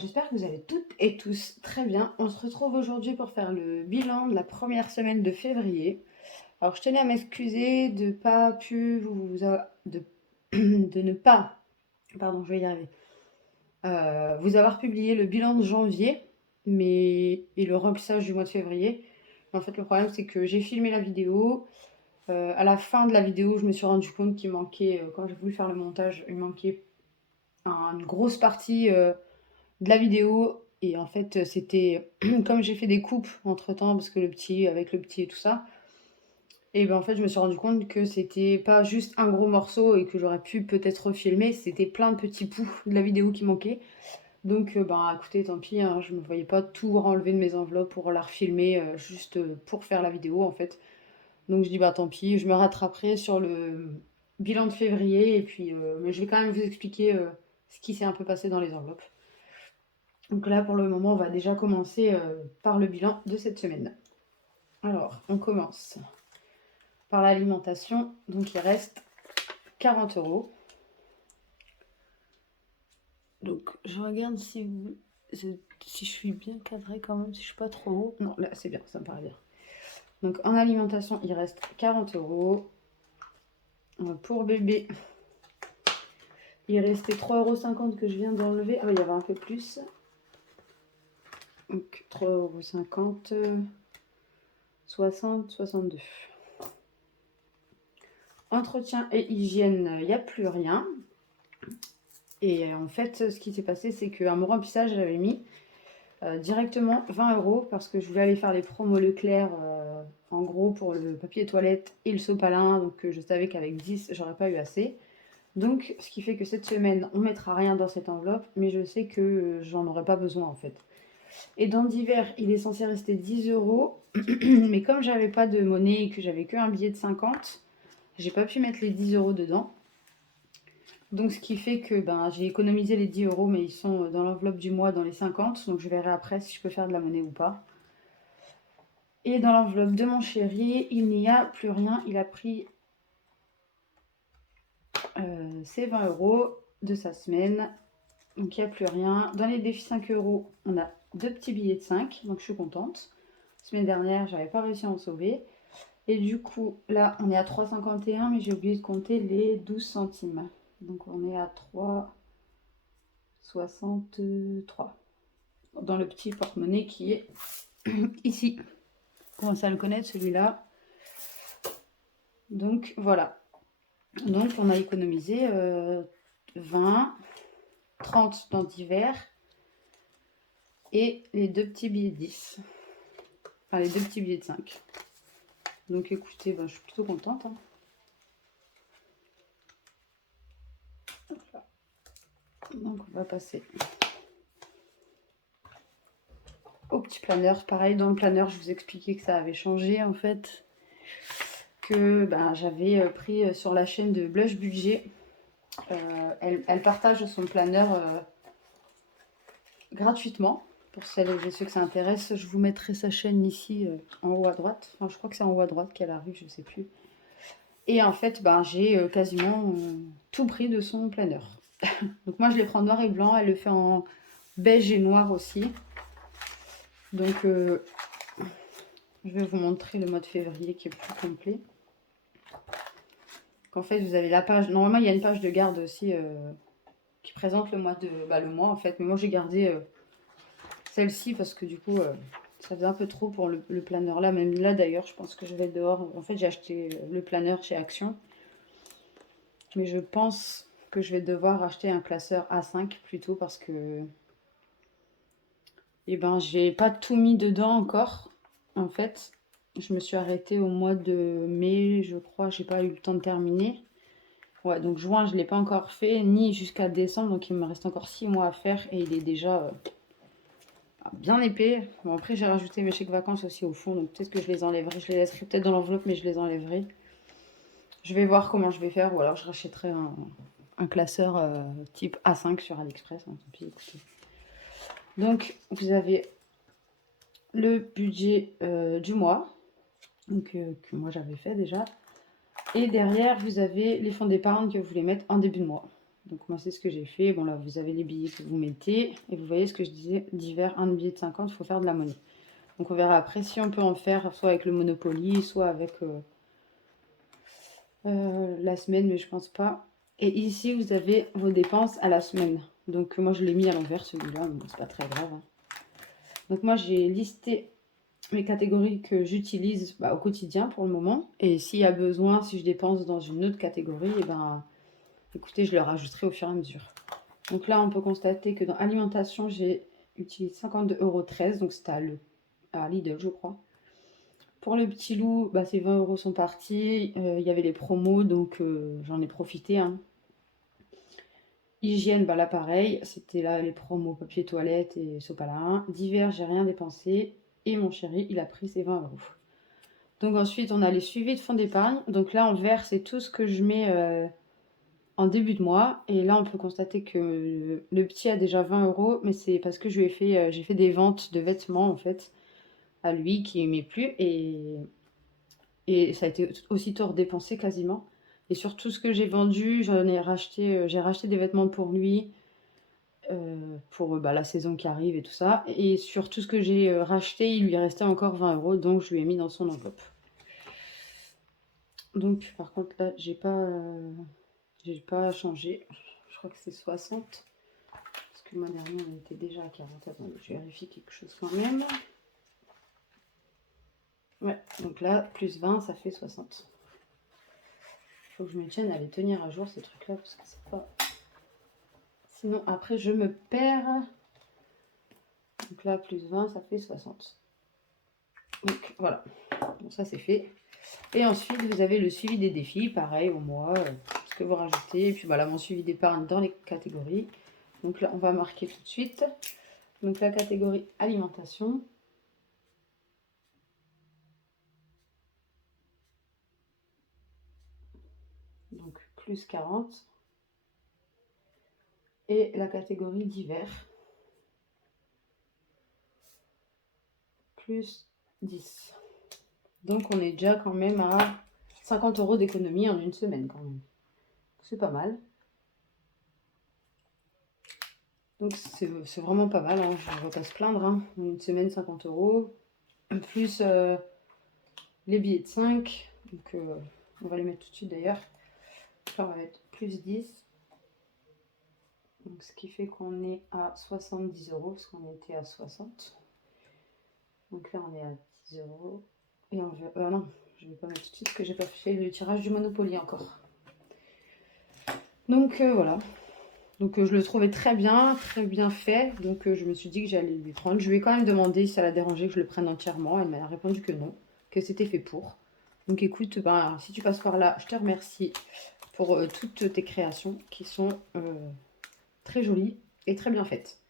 j'espère que vous allez toutes et tous très bien. On se retrouve aujourd'hui pour faire le bilan de la première semaine de février. Alors, je tenais à m'excuser de pas pu de ne pas, pardon, je vais y arriver, vous avoir publié le bilan de janvier, et le remplissage du mois de février. En fait, le problème, c'est que j'ai filmé la vidéo. À la fin de la vidéo, je me suis rendu compte qu'il manquait, quand j'ai voulu faire le montage, il manquait une grosse partie de la vidéo. Et en fait, c'était comme j'ai fait des coupes entre temps, parce que avec le petit et tout ça, et ben en fait, je me suis rendu compte que c'était pas juste un gros morceau et que j'aurais pu peut-être refilmer, c'était plein de petits bouts de la vidéo qui manquaient. Donc, ben écoutez, tant pis, hein, je me voyais pas tout enlever de mes enveloppes pour la refilmer, juste pour faire la vidéo en fait. Donc, je dis bah tant pis, je me rattraperai sur le bilan de février, et puis, mais je vais quand même vous expliquer ce qui s'est un peu passé dans les enveloppes. Donc là, pour le moment, on va déjà commencer par le bilan de cette semaine. Alors, on commence par l'alimentation. Donc, il reste 40 euros. Donc, je regarde si je suis bien cadrée quand même, si je suis pas trop haut. Non, là, c'est bien, ça me paraît bien. Donc, en alimentation, il reste 40 euros. Pour bébé, il restait 3,50 € que je viens d'enlever. Ah, il y avait un peu plus. Donc, 3,50 €, 60, 62. Entretien et hygiène, il n'y a plus rien. Et en fait, ce qui s'est passé, c'est qu'à mon remplissage, j'avais mis directement 20 € parce que je voulais aller faire les promos Leclerc, en gros pour le papier toilette et le sopalin. Donc je savais qu'avec 10, j'aurais pas eu assez. Donc ce qui fait que cette semaine, on mettra rien dans cette enveloppe, mais je sais que j'en aurai pas besoin en fait. Et dans divers, il est censé rester 10 €, mais comme j'avais pas de monnaie et que j'avais qu'un billet de 50, j'ai pas pu mettre les 10 € dedans. Donc, ce qui fait que ben, j'ai économisé les 10 €, mais ils sont dans l'enveloppe du mois, dans les 50. Donc, je verrai après si je peux faire de la monnaie ou pas. Et dans l'enveloppe de mon chéri, il n'y a plus rien. Il a pris ses 20 € de sa semaine. Donc, il n'y a plus rien. Dans les défis 5 €, on a 2 petits billets de 5. Donc, je suis contente. La semaine dernière, j'avais pas réussi à en sauver. Et du coup, là, on est à 3,51, mais j'ai oublié de compter les 12 centimes. Donc, on est à 3,63 dans le petit porte-monnaie qui est ici. Commencez à le connaître celui-là. Donc voilà. Donc on a économisé 20, 30 dans divers et les deux petits billets de 10. Enfin les deux petits billets de 5. Donc écoutez, ben, je suis plutôt contente. Hein. Donc on va passer au petit planeur. Pareil, dans le planeur, je vous expliquais que ça avait changé en fait. Que ben, j'avais pris sur la chaîne de Blush Budget. Elle partage son planeur gratuitement. Pour celles et ceux que ça intéresse, je vous mettrai sa chaîne ici en haut à droite. Enfin, je crois que c'est en haut à droite qu'elle arrive, je ne sais plus. Et en fait, ben, j'ai quasiment tout pris de son planeur. Donc moi, je les prends noir et blanc. Elle le fait en beige et noir aussi. Donc, je vais vous montrer le mois de février qui est plus complet. Qu'en fait, vous avez la page. Normalement, il y a une page de garde aussi qui présente le mois le mois en fait. Mais moi, j'ai gardé celle-ci parce que du coup, ça faisait un peu trop pour le planeur là. Même là, d'ailleurs, je pense que je vais dehors. En fait, j'ai acheté le planeur chez Action. Mais je pense que je vais devoir acheter un classeur A5 plutôt parce que j'ai pas tout mis dedans encore. En fait, je me suis arrêtée au mois de mai, je crois. J'ai pas eu le temps de terminer. Ouais, donc juin, je l'ai pas encore fait, ni jusqu'à décembre. Donc il me reste encore 6 mois à faire et il est déjà bien épais. Bon, après, j'ai rajouté mes chèques vacances aussi au fond. Donc peut-être que je les enlèverai. Je les laisserai peut-être dans l'enveloppe, mais je les enlèverai. Je vais voir comment je vais faire. Ou alors je rachèterai un classeur type A5 sur AliExpress. Hein, tant pis, écoutez. Donc, vous avez le budget du mois, donc, que moi j'avais fait déjà. Et derrière, vous avez les fonds d'épargne que vous voulez mettre en début de mois. Donc moi c'est ce que j'ai fait. Bon là vous avez les billets que vous mettez. Et vous voyez ce que je disais, divers, un billet de 50, il faut faire de la monnaie. Donc on verra après si on peut en faire soit avec le Monopoly, soit avec la semaine, mais je pense pas. Et ici vous avez vos dépenses à la semaine. Donc moi je l'ai mis à l'envers celui-là, mais bon, c'est pas très grave. Hein. Donc moi j'ai listé mes catégories que j'utilise au quotidien pour le moment. Et s'il y a besoin, si je dépense dans une autre catégorie, et ben écoutez, je le rajouterai au fur et à mesure. Donc là, on peut constater que dans alimentation, j'ai utilisé 52,13 €, donc c'était à Lidl, je crois. Pour le petit loup, ces 20 € sont partis. Il y avait les promos, donc j'en ai profité. Hein. Hygiène, là pareil, c'était là les promos papier toilette et sopalin. Divers, j'ai rien dépensé. Et mon chéri, il a pris ses 20 €. Donc ensuite, on a les suivis de fonds d'épargne. Donc là, en vert, c'est tout ce que je mets en début de mois. Et là, on peut constater que le petit a déjà 20 €, mais c'est parce que j'ai fait des ventes de vêtements, en fait, à lui, qui n'aimait plus. Et ça a été aussitôt redépensé quasiment. Et sur tout ce que j'ai vendu, j'ai racheté des vêtements pour lui, pour la saison qui arrive et tout ça. Et sur tout ce que j'ai racheté, il lui restait encore 20 €, donc je lui ai mis dans son enveloppe. Donc par contre là, j'ai pas changé. Je crois que c'est 60. Parce que le mois dernier, on était déjà à 40. Attendez, je vérifie quelque chose quand même. Ouais, donc là, plus 20, ça fait 60. Il faut que je me tienne à les tenir à jour, ces trucs-là, parce que c'est pas... Sinon, après, je me perds. Donc là, plus 20, ça fait 60. Donc voilà, bon, ça c'est fait. Et ensuite, vous avez le suivi des défis, pareil, au mois, ce que vous rajoutez. Et puis voilà, mon suivi d'épargne dans les catégories. Donc là, on va marquer tout de suite. Donc la catégorie alimentation. Donc plus 40. Et la catégorie divers. Plus 10. Donc on est déjà quand même à 50 € d'économie en une semaine quand même. C'est pas mal. Donc c'est vraiment pas mal, hein. Je ne vais pas se plaindre. Hein. Une semaine, 50 €. Plus les billets de 5. Donc on va les mettre tout de suite d'ailleurs. Là on va mettre plus 10. Donc ce qui fait qu'on est à 70 € parce qu'on était à 60. Donc là on est à 10 €. Et on va... non, je ne vais pas mettre tout de suite parce que j'ai pas fait le tirage du Monopoly encore. Donc voilà. Donc je le trouvais très bien fait. Donc je me suis dit que j'allais lui prendre. Je lui ai quand même demandé si ça la dérangeait que je le prenne entièrement. Elle m'a répondu que non, que c'était fait pour. Donc écoute, si tu passes par là, je te remercie pour toutes tes créations qui sont très jolies et très bien faites.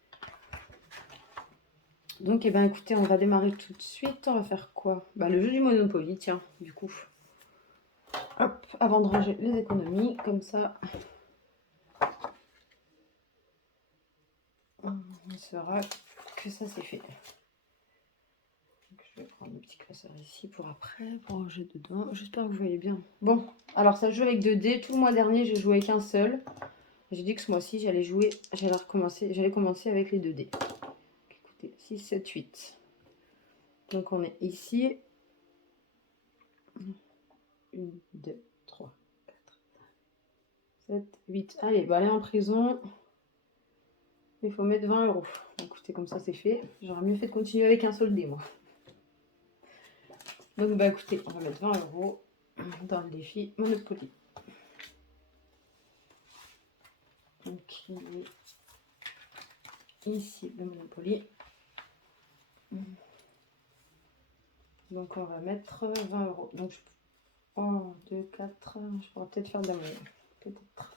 Donc écoutez, on va démarrer tout de suite. On va faire quoi? Le jeu du Monopoly, tiens, du coup. Hop, avant de ranger les économies, comme ça... on saura que ça c'est fait. Donc, je vais prendre le petit classeur ici pour après, pour ranger dedans. J'espère que vous voyez bien. Bon, alors ça joue avec 2 dés. Tout le mois dernier, j'ai joué avec un seul. J'ai dit que ce mois-ci, j'allais commencer avec les 2 dés. Écoutez, 6, 7, 8. Donc on est ici. 1, 2, 3, 4, 7, 8. Allez, aller en prison. Il faut mettre 20 €. Écoutez, comme ça c'est fait. J'aurais mieux fait de continuer avec un seul dé, moi. Donc écoutez, on va mettre 20 € dans le défi Monopoly. Donc ici le Monopoly. Donc on va mettre 20 €. Donc 1, 2, 4, je pourrais peut-être faire de la monnaie. Peut-être.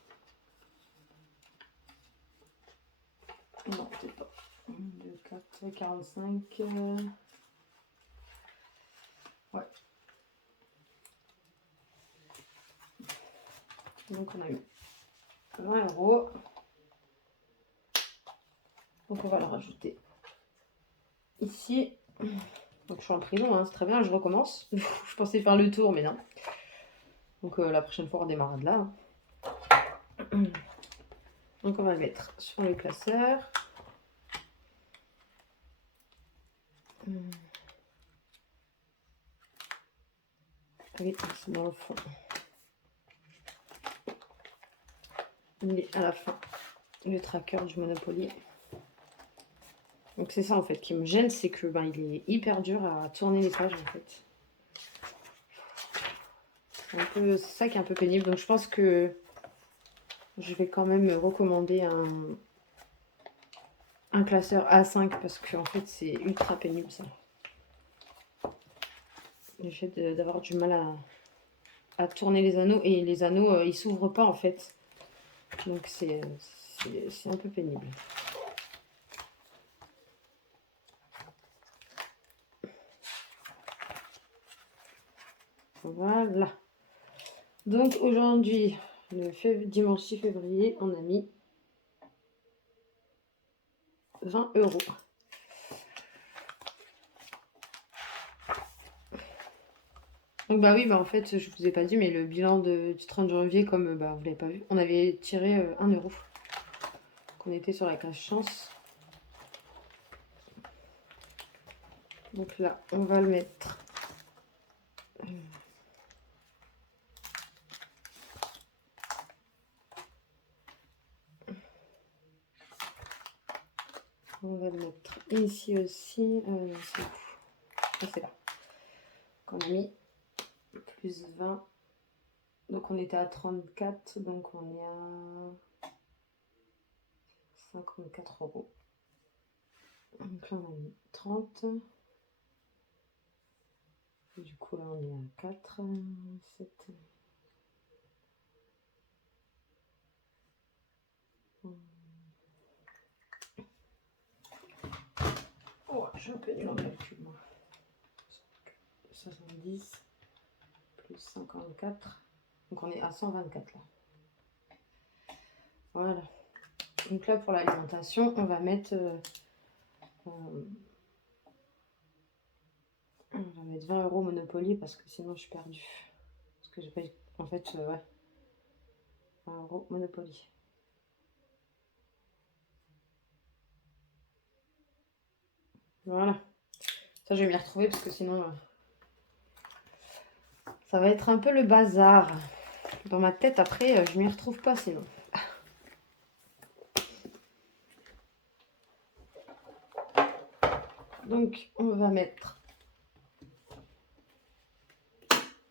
Non, peut-être pas. 1, 2, 4, 45. Ouais. Donc on a mis 20 €. Donc on va le rajouter ici. Donc je suis en prison, hein, c'est très bien, je recommence. Je pensais faire le tour, mais non. Donc la prochaine fois on démarre de là. Donc on va le mettre sur le classeur. Ah oui, c'est dans le fond. Il est à la fin, le tracker du Monopoly. Donc c'est ça en fait qui me gêne, c'est que il est hyper dur à tourner les pages en fait. C'est ça qui est un peu pénible. Donc je pense que je vais quand même recommander un classeur A5 parce que en fait c'est ultra pénible ça. Le fait d'avoir du mal à tourner les anneaux et les anneaux ils s'ouvrent pas en fait. Donc c'est un peu pénible. Voilà. Donc aujourd'hui, le dimanche 6 février, on a mis 20 €. Donc oui, en fait, je vous ai pas dit, mais le bilan du 30 janvier, comme vous l'avez pas vu, on avait tiré 1 €. Donc on était sur la case chance. Donc là, on va le mettre. On va le mettre ici aussi. C'est là. On a mis plus 20. Donc on était à 34. Donc on est à 54 €. Donc là, on a mis 30. Et du coup, là, on est à 4, 7. Oh, je suis un peu nul en calcul, moi. 70 plus 54. Donc on est à 124 là. Voilà. Donc là, pour l'alimentation, on va mettre 20 € Monopoly parce que sinon je suis perdue. Parce que j'ai pas eu... En fait, ouais. 20 € Monopoly. Voilà. Ça, je vais m'y retrouver parce que sinon, ça va être un peu le bazar. Dans ma tête, après, je m'y retrouve pas sinon. Donc, on va mettre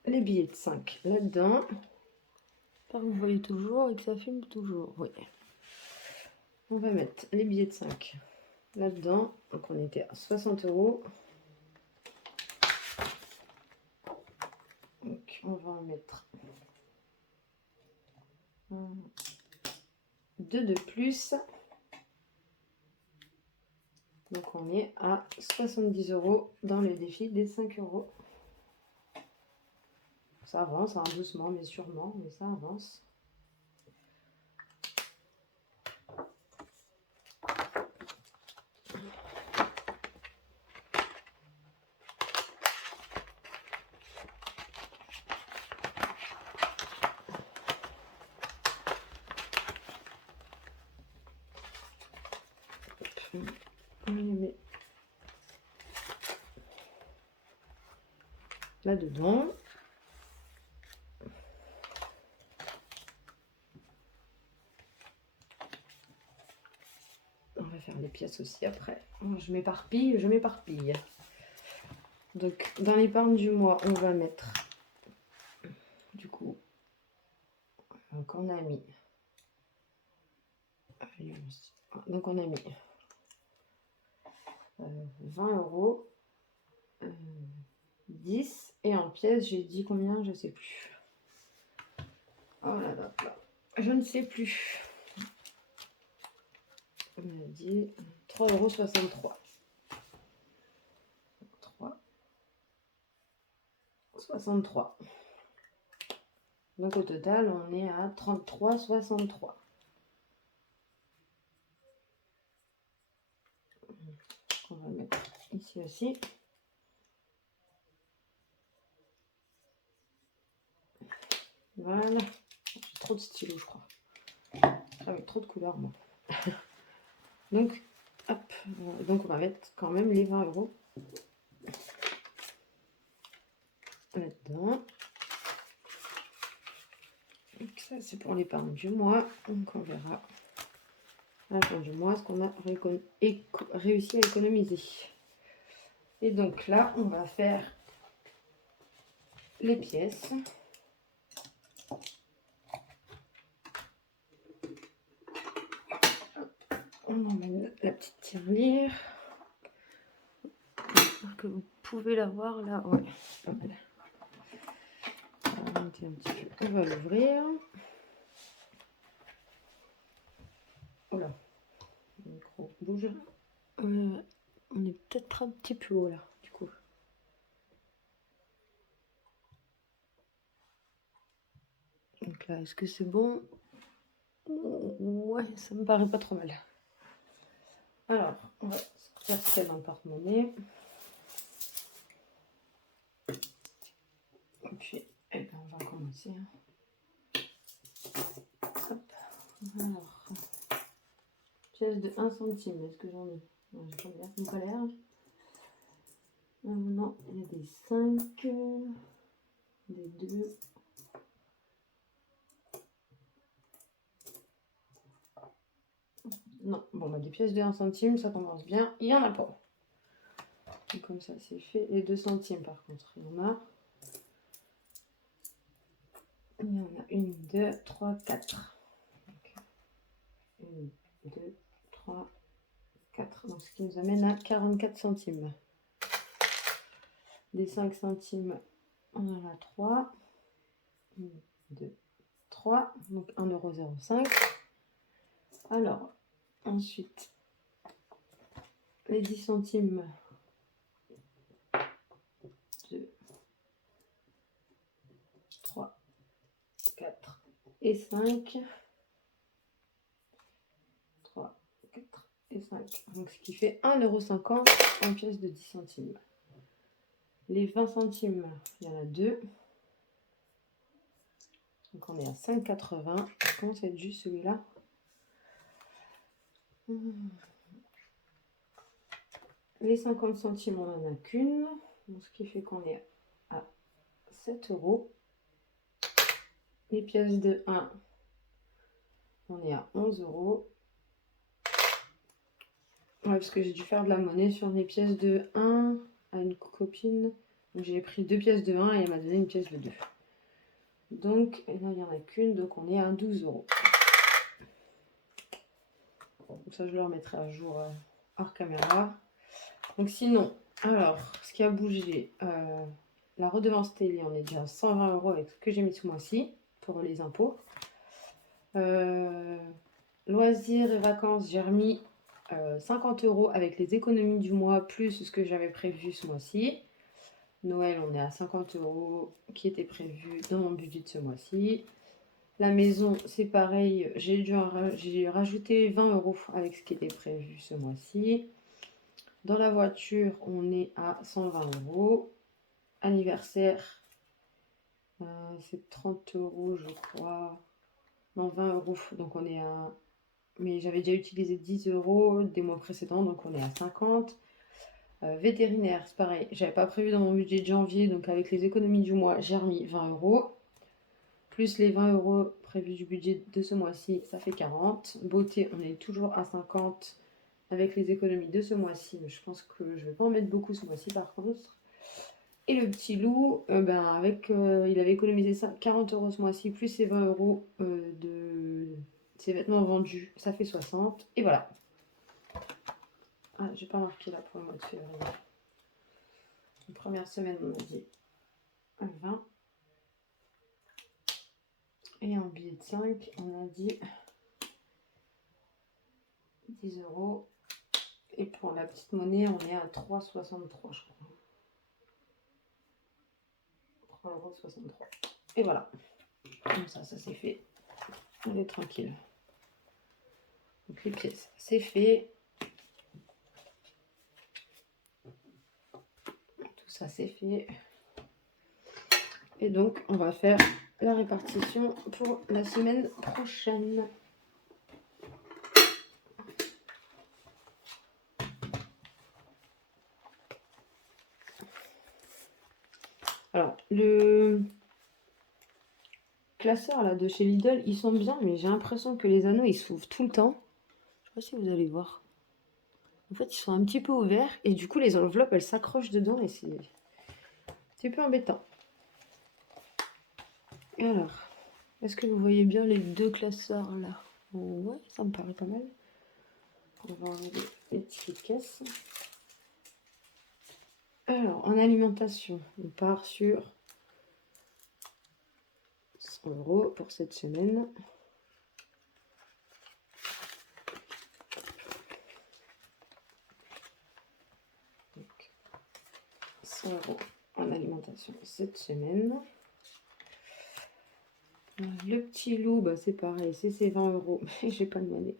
les billets de 5 là-dedans. Vous voyez toujours et que ça filme toujours. Oui. On va mettre les billets de 5 là-dedans. Donc, on était à 60 €. Donc, on va en mettre 2 de plus. Donc, on est à 70 € dans le défi des 5 €. Ça avance, hein, doucement mais sûrement, mais ça avance. On les met là-dedans. On va faire les pièces aussi après. Je m'éparpille. Donc, dans l'épargne du mois, on va mettre, du coup, donc on a mis, 20 €, 10, et en pièces, j'ai dit combien, je sais plus. Oh là là, je ne sais plus. On a dit 3,63 €. 3,63 €. Donc au total, on est à 33,63 €. On va mettre ici aussi. Voilà. J'ai trop de stylos, je crois. avec trop de couleurs, moi. Donc, hop, donc on va mettre quand même les 20 € là-dedans. Donc ça, c'est pour l'épargne du mois. Donc on verra à la fin du mois ce qu'on a réussi à économiser. Et donc là, on va faire les pièces. On emmène la petite tirelire. J'espère que vous pouvez la voir là. Ouais, pas mal. On va monter un petit peu. On va l'ouvrir. Voilà. Le micro bouge. On est peut-être un petit peu haut là, du coup. Donc là, est-ce que c'est bon? Ouais, ça me paraît pas trop mal. Alors, on va faire ce qu'il y a dans le porte-monnaie. Et puis, eh ben, on va commencer. Hop. Alors, pièce de 1 centime. Est-ce que j'en ai? Non, j'ai pas l'air. Non, il y a des 5, des 2. Non, bon, bah, des pièces de 1 centime, ça commence bien. Il n'y en a pas. Donc, comme ça, c'est fait. Les 2 centimes, par contre, il y en a. Il y en a 1, 2, 3, 4. 1, 2, 3, 4. Donc, ce qui nous amène à 44 centimes. Des 5 centimes, on en a 3. 1, 2, 3. Donc 1,05 €. Alors, ensuite, les 10 centimes. 2, 3, 4 et 5. 3, 4 et 5. Donc, ce qui fait 1,50 € en pièce de 10 centimes. Les 20 centimes, il y en a 2. Donc, on est à 5,80 €. Comment c'est juste celui-là? Les 50 centimes, on n'en a qu'une. Donc, ce qui fait qu'on est à 7 €. Les pièces de 1, on est à 11 €. Ouais, parce que j'ai dû faire de la monnaie sur des pièces de 1 à une copine. Donc j'ai pris 2 pièces de 1 et elle m'a donné une pièce de 2. Donc là, il n'y en a qu'une, donc on est à 12 €. Donc ça, je le remettrai à jour hors caméra. Donc sinon, alors, ce qui a bougé, la redevance télé, on est déjà à 120 € avec ce que j'ai mis ce mois-ci pour les impôts. Loisirs et vacances, j'ai remis 50 € avec les économies du mois plus ce que j'avais prévu ce mois-ci. Noël, on est à 50 € qui était prévu dans mon budget de ce mois-ci. La maison, c'est pareil, j'ai rajouté 20 € avec ce qui était prévu ce mois-ci. Dans la voiture, on est à 120 €. Anniversaire, c'est 30 € je crois. Non, 20 €, donc on est à... Mais j'avais déjà utilisé 10 € des mois précédents, donc on est à 50. Vétérinaire, c'est pareil, j'avais pas prévu dans mon budget de janvier, donc avec les économies du mois, j'ai remis 20 €. Plus les 20 € prévus du budget de ce mois-ci, ça fait 40. Beauté, on est toujours à 50 avec les économies de ce mois-ci. Je pense que je vais pas en mettre beaucoup ce mois-ci par contre. Et le petit loup, il avait économisé 40 € ce mois-ci, plus ses 20 € de ses vêtements vendus, ça fait 60. Et voilà. Ah, j'ai pas marqué là pour le mois de février. La première semaine, on a dit 20. Et en billet de 5, on a dit 10 €. Et pour la petite monnaie, on est à 3,63 je crois. 3,63 €. Et voilà. Comme ça c'est fait. On est tranquille. Donc les pièces, c'est fait. Tout ça, c'est fait. Et donc, on va faire la répartition pour la semaine prochaine. Alors, le classeur là de chez Lidl, ils sont bien, mais j'ai l'impression que les anneaux ils s'ouvrent tout le temps. Je sais pas si vous allez voir. En fait, ils sont un petit peu ouverts et du coup, les enveloppes elles s'accrochent dedans et c'est un petit peu embêtant. Alors, est-ce que vous voyez bien les deux classeurs là? Ouais, ça me paraît pas mal. On va enlever les petites caisses. Alors, en alimentation, on part sur 100 € pour cette semaine. Donc, 100 € en alimentation cette semaine. Le petit loup, bah, c'est pareil, c'est ses 20 €. Mais j'ai pas de monnaie.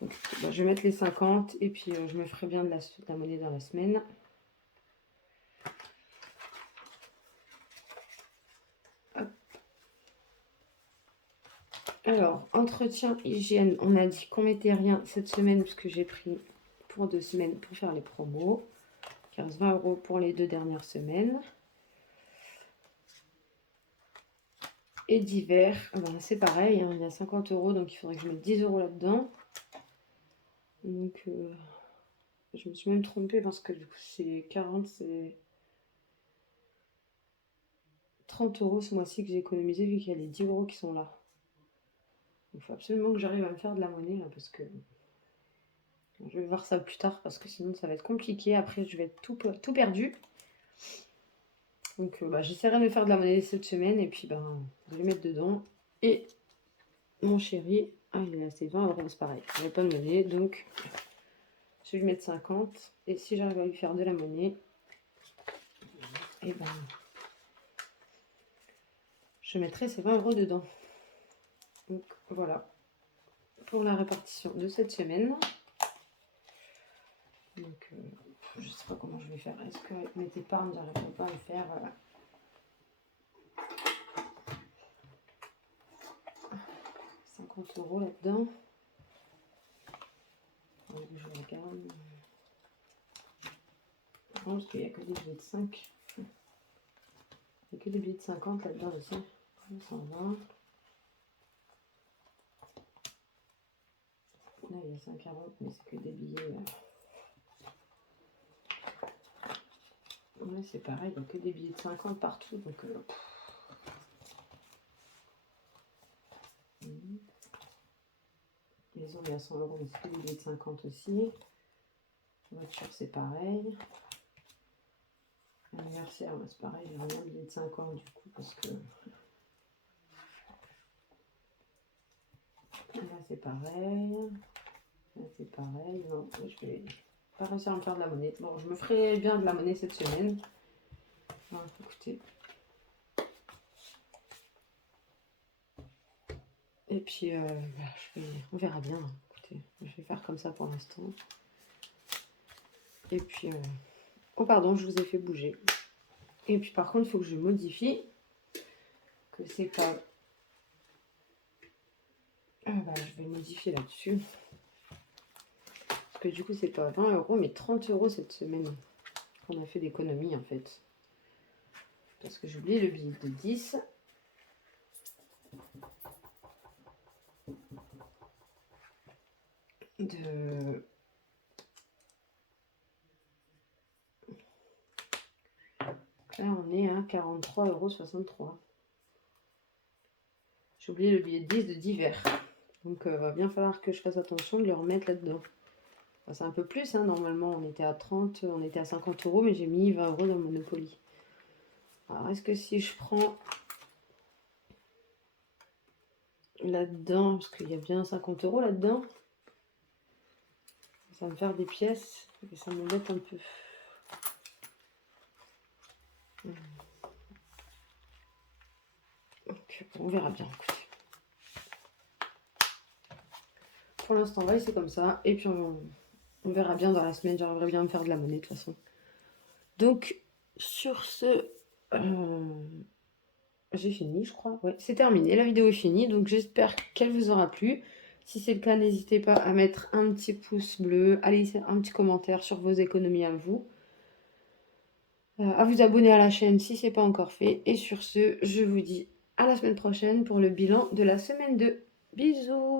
Donc, bah, je vais mettre les 50 et puis je me ferai bien de la monnaie dans la semaine. Hop. Alors, entretien, hygiène, on a dit qu'on mettait rien cette semaine puisque j'ai pris pour 2 semaines pour faire les promos. 15-20 € pour les 2 dernières semaines. Et divers, ben, c'est pareil, hein, il y a 50 €, donc il faudrait que je mette 10 € là-dedans. Donc, je me suis même trompée parce que du coup, c'est 40, c'est 30 € ce mois-ci que j'ai économisé vu qu'il y a les 10 € qui sont là. Il faut absolument que j'arrive à me faire de la monnaie là parce que je vais voir ça plus tard parce que sinon ça va être compliqué. Après, je vais être tout perdu. Donc, bah, j'essaierai de me faire de la monnaie cette semaine et puis ben, je vais mettre dedans. Et mon chéri, il est resté 20 €, c'est pareil. Il n'y avait pas de monnaie donc je vais lui mettre 50. Et si j'arrive à lui faire de la monnaie, et ben, je mettrai ces 20 € dedans. Donc voilà pour la répartition de cette semaine. Donc je sais pas comment je vais faire. Est-ce que mes épargnes, j'arriverai pas à le faire 50 € là-dedans. Je regarde. Non, parce qu'il n'y a que des billets de 5. Il n'y a que des billets de 50 là-dedans aussi. 120. Là, il y a 140, mais c'est que des billets. Ouais, c'est pareil, il n'y a que des billets de 50 partout. Donc, maison, il y a 100 €, mais c'est que des billets de 50 aussi. Voiture, c'est pareil. Anniversaire, c'est pareil, j'ai rien billet de 50 du coup, parce que. Là, c'est pareil. Là, c'est pareil. Non, je vais pas réussir à me faire de la monnaie. Bon, je me ferai bien de la monnaie cette semaine. Alors, écoutez. Et puis, on verra bien. Écoutez, je vais faire comme ça pour l'instant. Et puis, oh pardon, je vous ai fait bouger. Et puis par contre, il faut que je modifie. Que c'est pas... je vais modifier là-dessus. Parce que du coup, c'est pas 20 € mais 30 € cette semaine. On a fait d'économie en fait. Parce que j'ai oublié le billet de 10. Là, on est à 43,63 €. J'ai oublié le billet de 10 de divers. Donc, va bien falloir que je fasse attention de le remettre là-dedans. Enfin, c'est un peu plus, hein, normalement. On était à 30, on était à 50 €, mais j'ai mis 20 € dans le Monopoly. Alors, est-ce que si je prends là-dedans, parce qu'il y a bien 50 € là-dedans, ça va me faire des pièces et ça m'embête un peu. Donc, on verra bien. Pour l'instant, on va laisser comme ça. Et puis, on verra bien dans la semaine. J'arriverai bien à me faire de la monnaie de toute façon. Donc, sur ce, j'ai fini, je crois. Ouais, c'est terminé. La vidéo est finie. Donc, j'espère qu'elle vous aura plu. Si c'est le cas, n'hésitez pas à mettre un petit pouce bleu, à laisser un petit commentaire sur vos économies à vous. à vous abonner à la chaîne si ce n'est pas encore fait. Et sur ce, je vous dis à la semaine prochaine pour le bilan de la semaine 2. Bisous!